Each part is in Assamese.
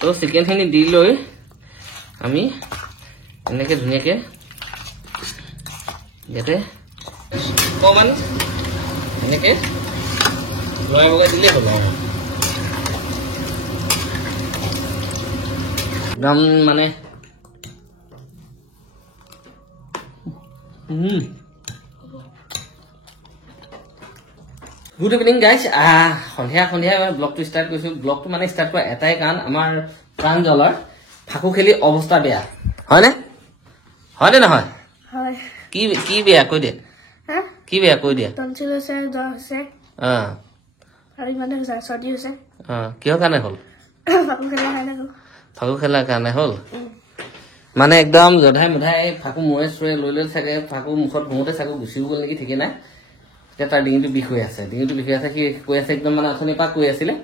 তো চিকেনখিনি দি লৈ আমি এনেকে ধুনীয়াকে ইয়াতে অকণমান এনেকে লৰাই বগাই দিলেই হ'ল আৰু একদম মানে গুড ইভিনিং গাইজ সন্ধিয়া সন্ধিয়া ব্লগটো ষ্টাৰ্ট কৰিছো ব্লগটো মানে ষ্টাৰ্ট কৰা এটাই কাৰণ আমাৰ প্ৰাঞ্জলৰ ফাকু খেলি অৱস্থা বেয়া হয়নে হয়নে নহয় কি কি বেয়া কৈ দিয়ে কি বেয়া কৈ দিয়া টনচিল হৈছে জ্বৰ হৈছে আৰু ইমানে চৰ্দি হৈছে কিহৰ কাৰণে হ'ল ফাকু খেলাৰ কাৰণে হ'ল মানে একদম জধাই মুধাই ফাকু মূৰে চুৰে লৈ লৈ থাকে ফাকু মুখত ঘুমোতে চাকু গুচিও গ'ল নেকি ঠিকে নাই এতিয়া তাৰ ডিঙিটো বিষ হৈ আছে সি কৈ আছে একদম মানে অথনিৰ পৰা কৈ আছিলে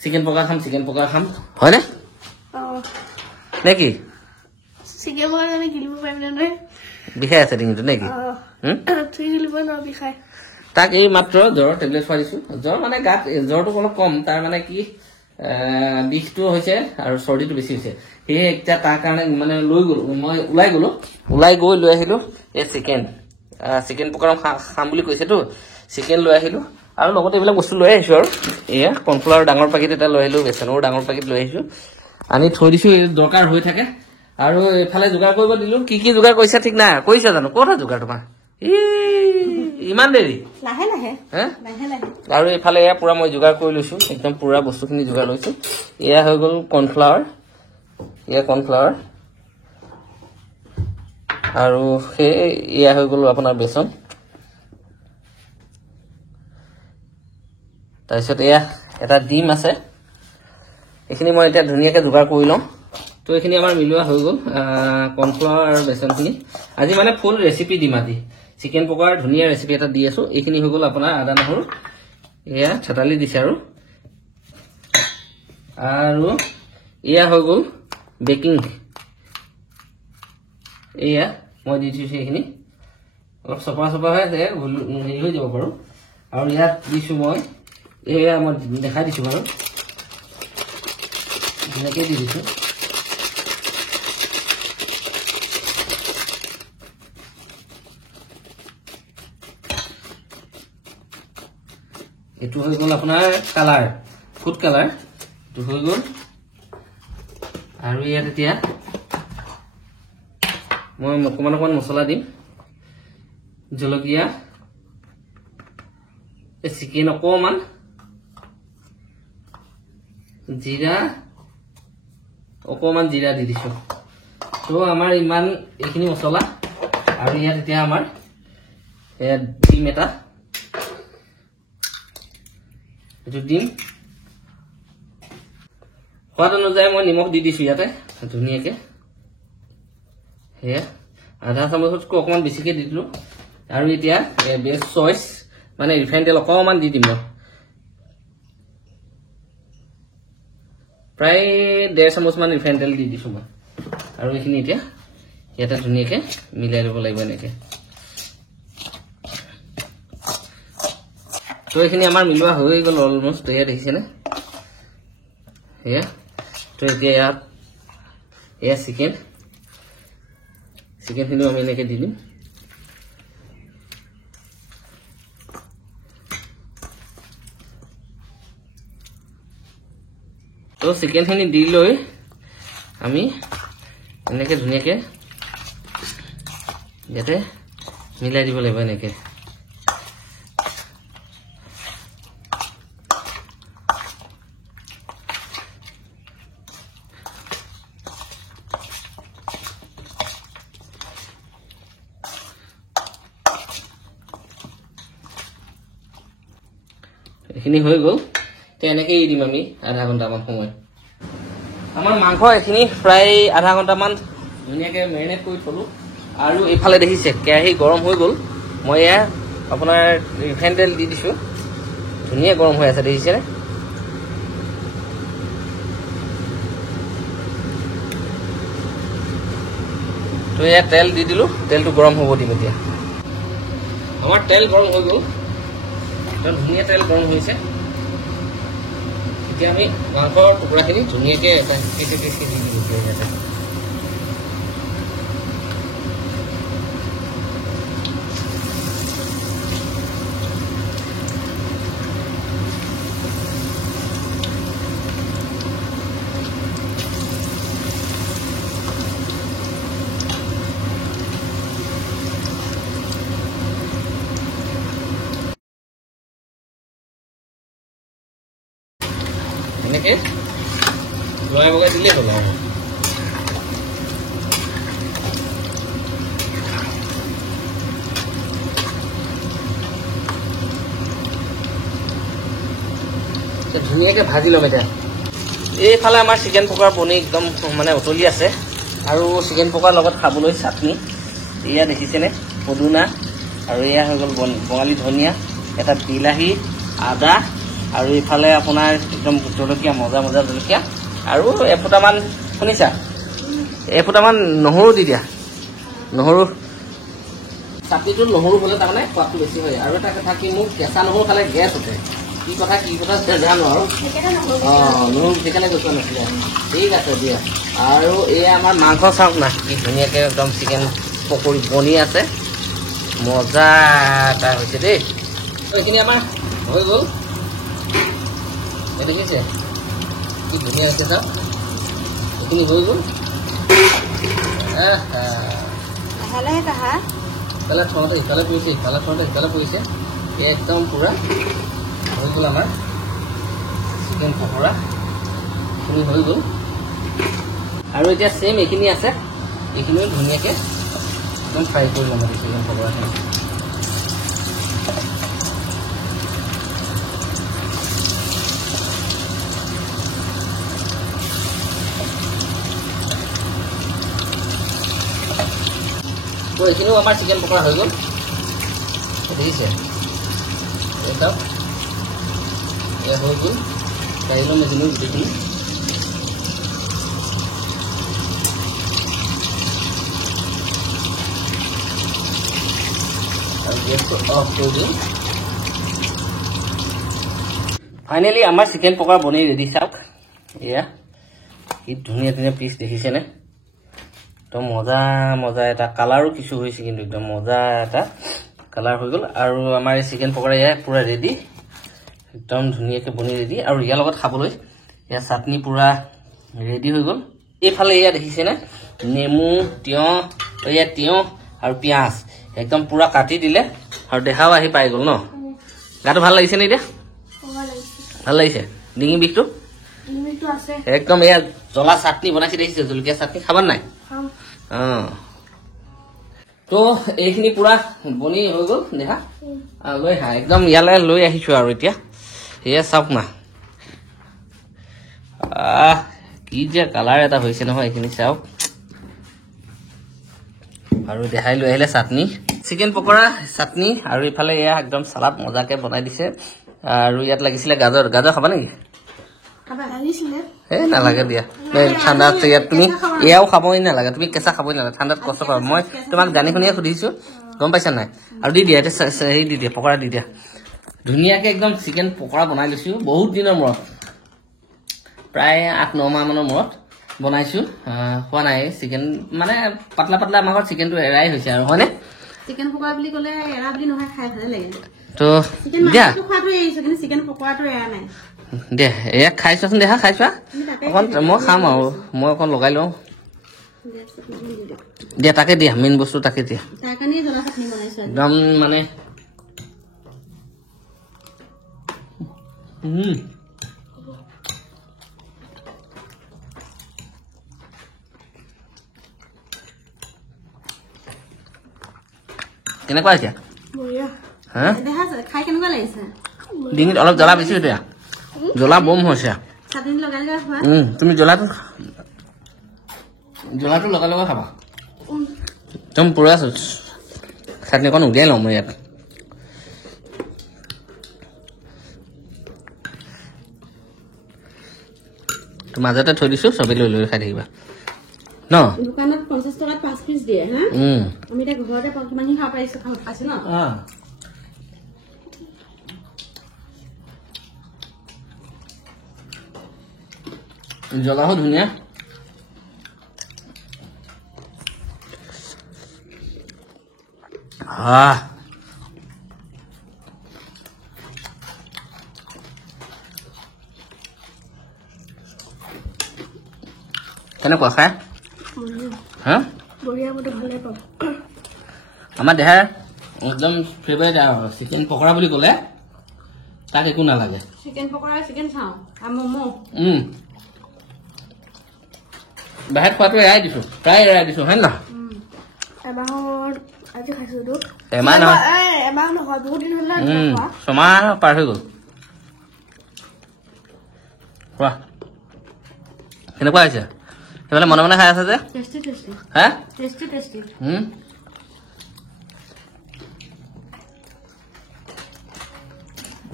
চিকেন পকা খাম হয়নে নে কি চিকেন পকা আমি গিলিব পাৰিম নে নহয় বিষাই আছে ডিঙিটো নে কি গিলিব নোৱাৰো বিষাই তাক এই মাত্ৰ জ্বৰৰ টেবলেট খুৱাই দিছো জ্বৰ মানে গাত জ্বৰটো অলপ কম তাৰ মানে কি বিষটো হৈছে আৰু চৰ্দিটো বেছি হৈছে সেয়ে এতিয়া তাৰ কাৰণে মানে লৈ গ'লো মই ওলাই গৈ লৈ আহিলো এই চিকেন পকৰা খাম বুলি কৈছেতো চিকেন লৈ আহিলো আৰু লগতে এইবিলাক বস্তু লৈ আহিছো আৰু এয়া কৰ্ণফ্লাৱাৰ ডাঙৰ পেকেট এটা লৈ আহিলো বেচনৰ ডাঙৰ পেকেট লৈ আহিছো আনি থৈ দিছো দৰকাৰ হৈ থাকে আৰু এইফালে যোগাৰ কৰিব দিলো কি কি যোগাৰ কৰিছা ঠিক নাই কৰিছা জানো ক'তা যোগাৰ তোমাৰ ইমান দেৰি লাহে লাহে আৰু এইফালে এয়া পুৰা মই যোগাৰ কৰি লৈছো একদম পুৰা বস্তুখিনি যোগাৰ লৈছো এয়া হৈ গ'ল কৰ্ণফ্লাৱাৰ আৰু এয়া হৈ গ'ল আপোনাৰ বেচন তাৰপিছত এয়া এটা ডিম আছে এইখিনি মই এতিয়া ধুনীয়াকৈ যোগাৰ কৰি লওঁ তো এইখিনি আমাৰ মিলোৱা হৈ গ'ল কৰ্ণফ্লাৱাৰ আৰু বেচনখিনি আজি মানে ফুল ৰেচিপি দিম আজি চিকেন পকাৰ ধুনীয়া ৰেচিপি এটা দি আছো এইখিনি হৈ গ'ল আপোনাৰ আদা নহৰু এয়া থেতালি দিছে আৰু এয়া হৈ গ'ল বেকিং এয়া মই দি দিছো এইখিনি অলপ চপা হৈ আছে হেৰি হৈ যাব বাৰু আৰু ইয়াত দিছো মই এয়া মই দেখাই দিছো বাৰু ধুনীয়াকৈ দি দিছো এইটো হৈ গ'ল আপোনাৰ কালাৰ ফুড কালাৰ এইটো হৈ গ'ল আৰু ইয়াত এতিয়া মই অকণমান মছলা দিম জলকীয়া চিকেন অকণমান জিৰা দি দিছো তো আমাৰ ইমান এইখিনি মছলা আৰু ইয়াত এতিয়া আমাৰ ডিম এটা এইটো ডিম সোৱাদ অনুযায়ী মই নিমখ দি দিছো ইয়াতে ধুনীয়াকৈ সেয়া আধা চামুচতকৈ অকণমান বেছিকৈ দি দিলোঁ আৰু এতিয়া বেষ্ট চইচ মানে ৰিফাইন তেল অকণমান দি দিম মই প্ৰায় 1.5 চামুচমান ৰিফাইন তেল দি দিছোঁ মই আৰু এইখিনি এতিয়া ইয়াতে ধুনীয়াকৈ মিলাই ল'ব লাগিব এনেকৈ তো এইখিনি আমাৰ মিলোৱা হৈ গ'ল অলমষ্ট এয়া দেখিছেনে সেয়া তো এতিয়া ইয়াত এয়া চিকেনখিনিও আমি এনেকৈ দি দিম তো চিকেনখিনি দি লৈ আমি এনেকৈ ধুনীয়াকৈ ইয়াতে মিলাই দিব লাগিব এনেকৈ এইখিনি হৈ গ'ল তেনেকৈ এৰি দিম আমি আধা ঘণ্টামান সময় আমাৰ মাংস এইখিনি প্ৰায় আধা ঘণ্টামান ধুনীয়াকৈ মেৰিনেট কৰি থলোঁ আৰু এইফালে দেখিছে কেৰাহী গৰম হৈ গ'ল মই এয়া আপোনাৰ ৰিফাইন তেল দি দিছোঁ ধুনীয়া গৰম হৈ আছে দেখিছেনে তো এয়া তেল দি দিলোঁ তেলটো গৰম হ'ব দিম এতিয়া আমাৰ তেল গৰম হৈ গ'ল ধুনীয়া তেল গৰম হৈছে এতিয়া আমি মাংসৰ টুকুৰাখিনি ধুনীয়াকৈ এটা পিচি দি দিছোঁ ইয়াতে এনেকৈ লৰাই বগাই দিলেই হ'ল আৰু ধুনীয়াকৈ ভাজি ল'ম এতিয়া এইফালে আমাৰ চিকেন পকৰাৰ বনি একদম মানে উতলি আছে আৰু চিকেন পকৰাৰ লগত খাবলৈ চাটনি এয়া দেখিছেনে পদুনা আৰু এয়া হৈ গ'ল বঙালী ধনিয়া এটা বিলাহী আদা আৰু এইফালে আপোনাৰ একদম জলকীয়া মজা মজা জলকীয়া আৰু এফুটামান শুনিছা এফুটামান নহৰু দি দিয়া নহৰু চাটনিটোত নহৰু হ'লে তাৰমানে সোৱাদটো বেছি হয় আৰু এটা কথা কি মোক কেঁচা নহৰু খালে গেছ উঠে কি কথা জানো আৰু নহৰু সেইকাৰণে গৈছোৱা নাছিলে ঠিক আছে দিয়া আৰু এয়া আমাৰ মাংস চাওক না কি ধুনীয়াকৈ একদম চিকেন পকৰি বনি আছে মজা এটা হৈছে দেই এইখিনি আমাৰ হৈ গ'ল দেখিছে কি ধুনীয়া হৈছে চাওক এইখিনি হৈ গ'ল ইফালে থওঁতে ইফালে পৰিছে ইফালে থওঁতে ইফালে পৰিছে একদম পূৰা হৈ গ'ল আমাৰ চিকেন পকৰা এইখিনি হৈ গ'ল আৰু এতিয়া ছেম এইখিনি আছে এইখিনিও ধুনীয়াকৈ একদম ফ্ৰাই কৰি ল'ম আৰু চিকেন পকৰাখিনি তো এইখিনিও আমাৰ চিকেন পকৰা হৈ গ'ল দেখিছে একদম এয়া হৈ গ'ল কাঢ়ি ল'ম এইখিনিও গোটেইখিনি আৰু গেছটো অফ কৰি দিম ফাইনেলি আমাৰ চিকেন পকৰা বনি ৰেডি চাওক এয়া কি ধুনীয়া ধুনীয়া পিচ দেখিছেনে একদম মজা মজা এটা কালাৰো কিছু হৈছে কিন্তু একদম মজা এটা কালাৰ হৈ গ'ল আৰু আমাৰ এই চিকেন পকৰা এয়া পূৰা ৰেডি একদম ধুনীয়াকৈ বনি ৰেডি আৰু ইয়াৰ লগত খাবলৈ এয়া চাটনি পূৰা ৰেডি হৈ গ'ল এইফালে এয়া দেখিছেনে নেমু তিয়ঁহ আৰু পিঁয়াজ একদম পূৰা কাটি দিলে আৰু দেখাও আহি পাই গ'ল ন গাটো ভাল লাগিছেনে এতিয়া ভাল লাগিছে ডিঙি বিষটো একদম এয়া জ্বলা চাটনি বনাইছে দেখিছে জলকীয়া চাটনি খাবা নাই তো এইখিনি পুৰা বনি হৈ গ'ল দেখা লৈ আহা একদম ইয়ালৈ লৈ আহিছোঁ আৰু এতিয়া এয়া চাওক না কি যে কালাৰ এটা হৈছে নহয় এইখিনি চাওক আৰু দেখাই লৈ আহিলে চাটনি চিকেন পকৰা চাটনি আৰু ইফালে এয়া একদম চালাড মজাকৈ বনাই দিছে আৰু ইয়াত লাগিছিলে গাজৰ খাবা নেকি নালাগে দিয়া ঠাণ্ডাত ইয়াত তুমি এয়াও খাবই নালাগে তুমি কেঁচা খাবই নালাগে ঠাণ্ডাত কষ্ট কৰা মই তোমাক জানি শুনিয়ে সুধিছোঁ গম পাইছা নাই আৰু দি দিয়া এতিয়া হেৰি দি দিয়া পকৰা দি দিয়া ধুনীয়াকৈ একদম চিকেন পকৰা বনাই লৈছোঁ বহুত দিনৰ মূৰত প্ৰায় 8-9 মাহমানৰ মূৰত বনাইছোঁ খোৱা নাই চিকেন মানে পাতলা পাতলা আমাৰ ঘৰত চিকেনটো এৰাই হৈছে আৰু হয়নে চিকেন পকৰা বুলি ক'লে এৰা বুলি নহয় খাই ভালে লাগে তো দিয়া চিকেন পকৰাটো এৰা নাই দিয়া এয়া খাই চোৱাচোন দেখা খাই চোৱা অকণ মই খাম আৰু মই অকণ লগাই লওঁ দিয়া তাকে দিয়া মেইন বস্তু তাকে দিয়া একদম মানে কেনেকুৱা হৈছে ডিঙিত অলপ জ্বলা বেছি হৈছে জ্বলা বম হৈছে তুমি জ্বলাটো লগাই লগাই খাবা একদম পুৰা চাটনি অকণ উলিয়াই লওঁ মই ইয়াত মাজতে থৈ দিছোঁ চবেই লৈ লৈ খাই থাকিবা ন দোকানত 50 টকাত 5 পিচ দিয়ে হা আমি এতিয়া ঘৰতে পকমানি খাব পাইছো ন জ্বলাও ধুনীয়া কেনেকুৱা খাই হা বঢ়িয়া মতে ভালে পাব আমাৰ দেহাৰ একদম ফেভাৰিট চিকেন পকৰা বুলি ক'লে তাক একো নালাগে চিকেন পকৰা চিকেন চাও আৰু ম'ম' বাহিৰত খোৱাটো এৰাই দিছোঁ প্ৰায় এৰাই দিছোঁ হয় না এমাহৰ আজি খাইছোঁ এমাহ নহয় এমাহ নহয় বহুত দিন হ'ল ছমাহ পাৰ হৈ গ'ল কোৱা কেনেকুৱা হৈছে সেইফালে মনে মনে খাই আছে যে টেষ্টি টেষ্টি হা টেষ্টি টেষ্টি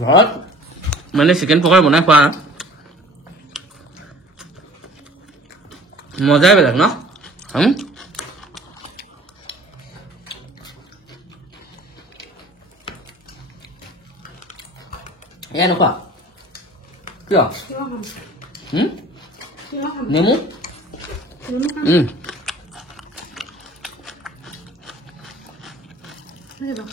ঘৰত মানে চিকেন পকৰা বনাই খোৱা মজাই বেলেগ ন এয়া নোখোৱা কিয় নেমু নেমু